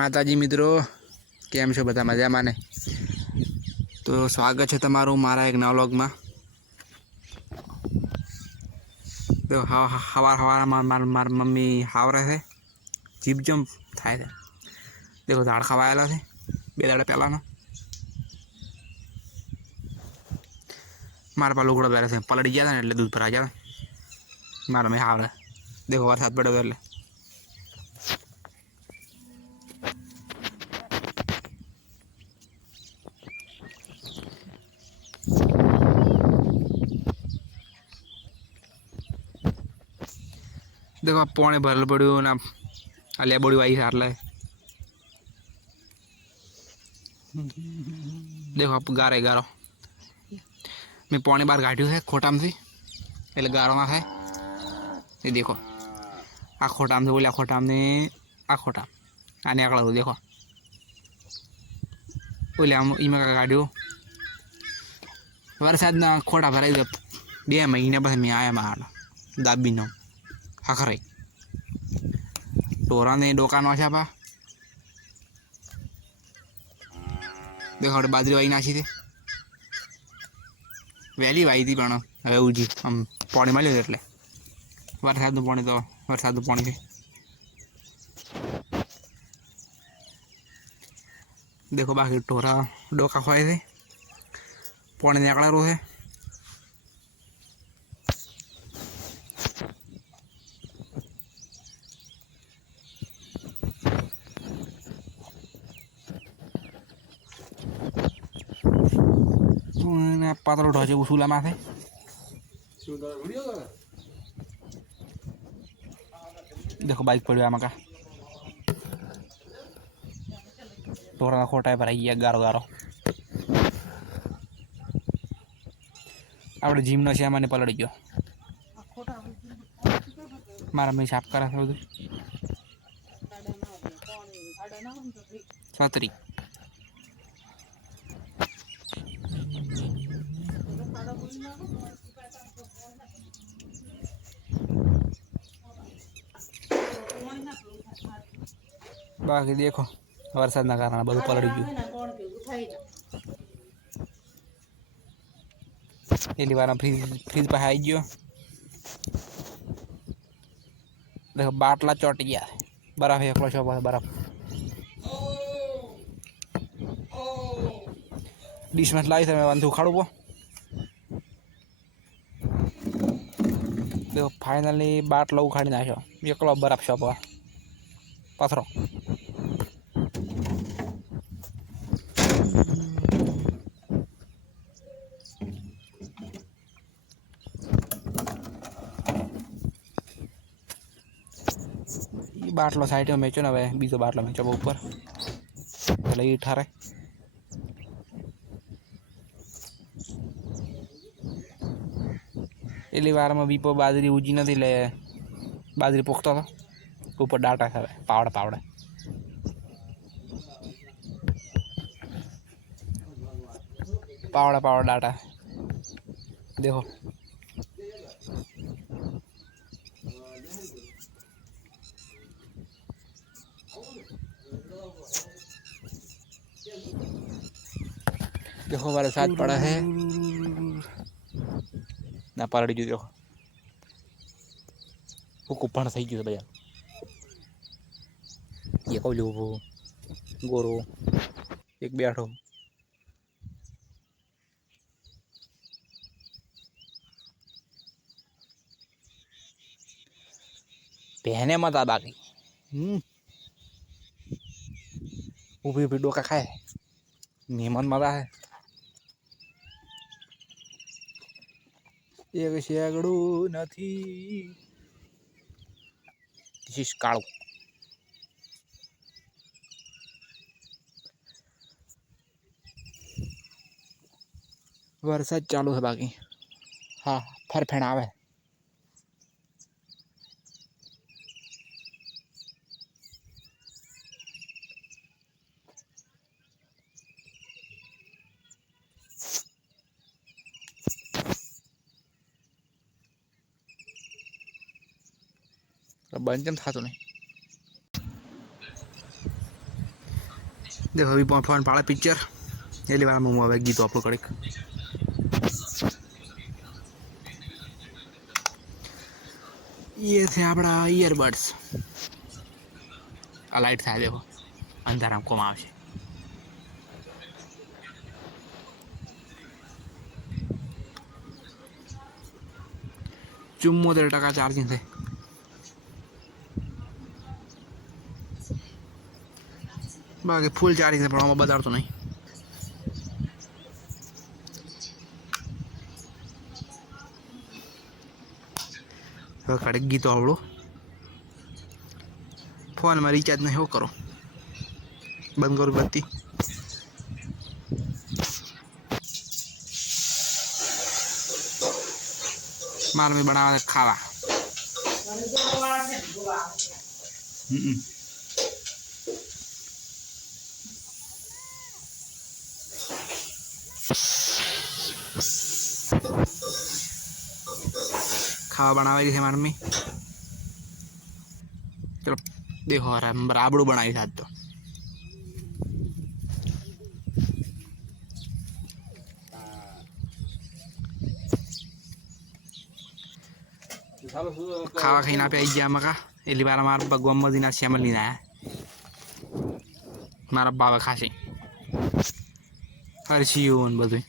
माताजी मित्रों, केम छो बधा मजा माने। तो स्वागत है तमारू मारा एक नवा व्लॉग में। तो हवार हवार मार मम्मी हावरे है जीप जम थाय है। देखो झाड़ खवायेला है बे दाड़ा पहला मारा पा लुगड़ो बेरे से पलड़ी गया था एटले दूध भरा गया मारा में हावरे। देखो वरसाद पड़े एटले देखो पोणे भरल पड़ू ना अलिया बड़ी आई हारला है। देखो आप गारे गारो मैं पौने बार काढ़्यू है खोटाम से एटले गारो ना थाय। ये देखो आ खोटाम से बोले आ खोटाम ने आ खोटाम आने आकड़ा तो देखो बोले आम इमा का काढ़्यू वरसाद ना खोटा भराई दे 2 महीना बाद मैं आया मार दाबी नो हखरे टोरा ने डोका नो छापा। देखो बाजरी वाई नाखी थी वहेली वाई थी पण हवे उजी आम पाणी मळ्યું એટલે વરસાદનું પાણી તો વરસાદનું પાણી છે। देखो बाकी टोरा डोका खोए थे पानी निकला रो है। पातलो ढोचे उसूला माथे देखो बाइक पड़ी आम का टोरा खोटा भराई गया गारो गारो आपड़े जीम नो श्यामा ने पलड़ी गयो मारा में साफ करा था छतरी बाकी देखो वरसाद ना कारण બધું પલળી ગયું। एली वारा फ्रीज पे आई गयो। देखो बाटला ચોટી ગયા बर्फ एकलो छो बर्फ डिश में लाई मैं बंधु खाड़ू पो। देखो फाइनली बाटलो उखाड़ी नाख्यो एकलो बर्फ छो पथरो बाटलो साइड में मेचो ने बीजो बाटलो मेचो ऊपर એટલે ઈ ઠારે एली वार में बीपो बाजरी उजी नहीं ले बाजरी पोखतो तो ऊपर डाटा है पावड़ा पावड़ा पावड़ा पावड़ा डाटा देखो देखो बरसात पड़ा है ना पलड़ी गयो। देखो वो कुपण થઈ ગયું ભૈયા ये कोलो गोरो एक बैठो पहने मत आ बाकी ऊभी ऊभी डोका खाए मेहमान मजा है। एक शेगड़ू नहीं दिस काळू वरसाद चालू है बाकी हाँ फरफेण आवे। बंद केम थातो नहीं देखो अभी फोन पाड़ा पिक्चर एली बार में હવે ગીતો આપણું કડીક ये थे આપણા ઈયરબડ્સ આ લાઈટ થાય देखो અંધારામાં કોમ આવશે 74% ચાર્જિંગ થાય બાકી ફૂલ ચાર્જિંગ છે પણ આમાં બતાડતો નહીં હવે કડીક ગીતો આવડો ફોનમાં રિચાર્જ નહીં શું કરો બંધ કરું બત્તી મારે મેં બનાવવા ખાવા खावा बनावेली है मम्मी चलो देखो राबड़ू बनाई था तो खावा खाई ना पे आई गया मका एली बार मार भगवान मदीना श्यामल लीना है मारा बाबा खासी हर चीज બધું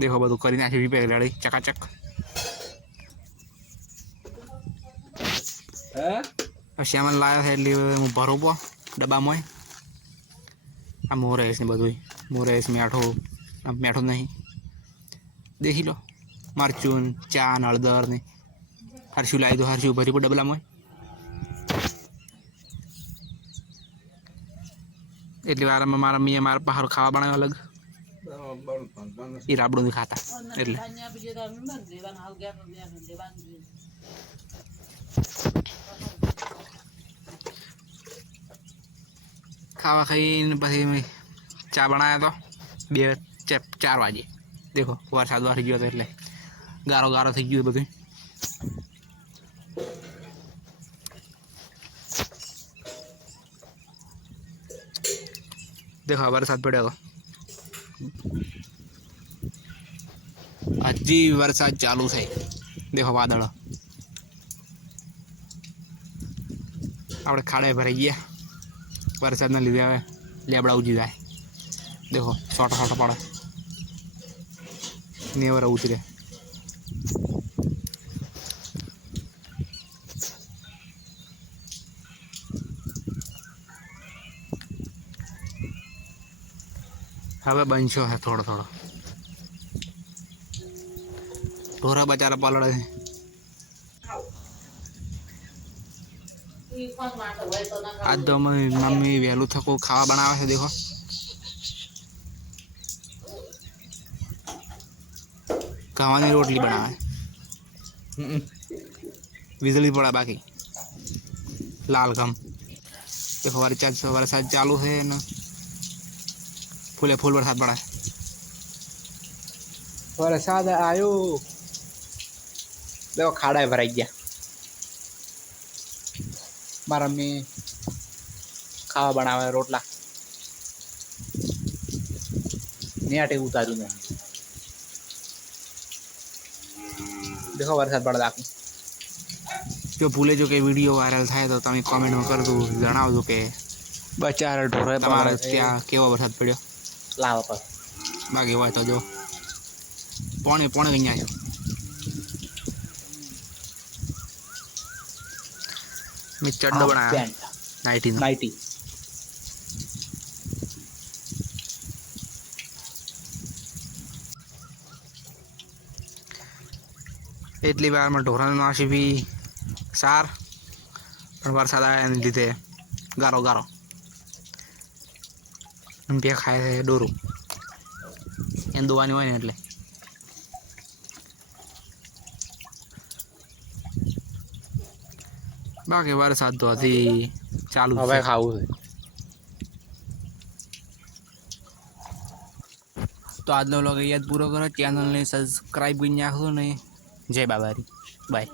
देखो બધું કરી નાખી વિપે લડી ચકાચક હે શ્યામલ લાયા છે એટલે હું ભરોપો ડબ્બામાં આ મોરેસ ને બધું મોરેસ મેઠો નહીં દેખી લો મરચું ચા ને હળદર ને હરશું લાવી દો હરશું ભરી પો ડબલામાં એટલી વારમાં મારા મીએ મારા બહાર ખાવા બનાવ્યો અલગ એ રાબડું નહીં ખાતા એટલે ખાવા ખાઈને પછી ચા બનાવ્યા તો 4 વાગે દેખો વરસાદ વારી ગયો હતો એટલે ગારો ગારો થઈ ગયું બધું देखो वरसाद पड़ेगा हजी वरसाद चालू है देखो वादळ આપણે ખાડે ભરાઈ ગયા વરસાદના લીધે હવે લેબડા ઉજી જાય देखो छोटा छोटा पड़ा नेवर उतरे હવે બંચો है थोड़ा थोड़ा ढोरा बेचारा पलड़े है आज तो मम्मी वहेलू थको खावा बनावे है देखो गवानी रोटली बनावे विजली पड़ा बाकी लाल गम देखो वरसाद चालू है ना फूले फूल वरसाद पड़ा है वरसाद आयो देखो खाड़ा भराई गया मारा में खावा बनावे रोटला नेटे उतारू मैं देखो वरसाद पड़ा दाखू जो भूले जो के वीडियो वायरल थाय तो तमे कमेंट में कर दो जणावजो के बचारा ढोरे तमारे क्या केવો वरसाद पड्यो लावा पर बाकी હોય તો જો પોણે પોણે ગઈ આયો मैं चड्डो बनाया नाइटी एटली बार में ढोरा नाशी भी सार पर वरसाद आया लीधे गारो गारो पे खाए थे डोरू एम दुवानी हो એટલે बाकी वरसाद तो अभी चालू है खाऊ तो आज लोग याद पूरा करो चैनल ने सब्सक्राइब भी नाखो नहीं જય બાબારી, બાય.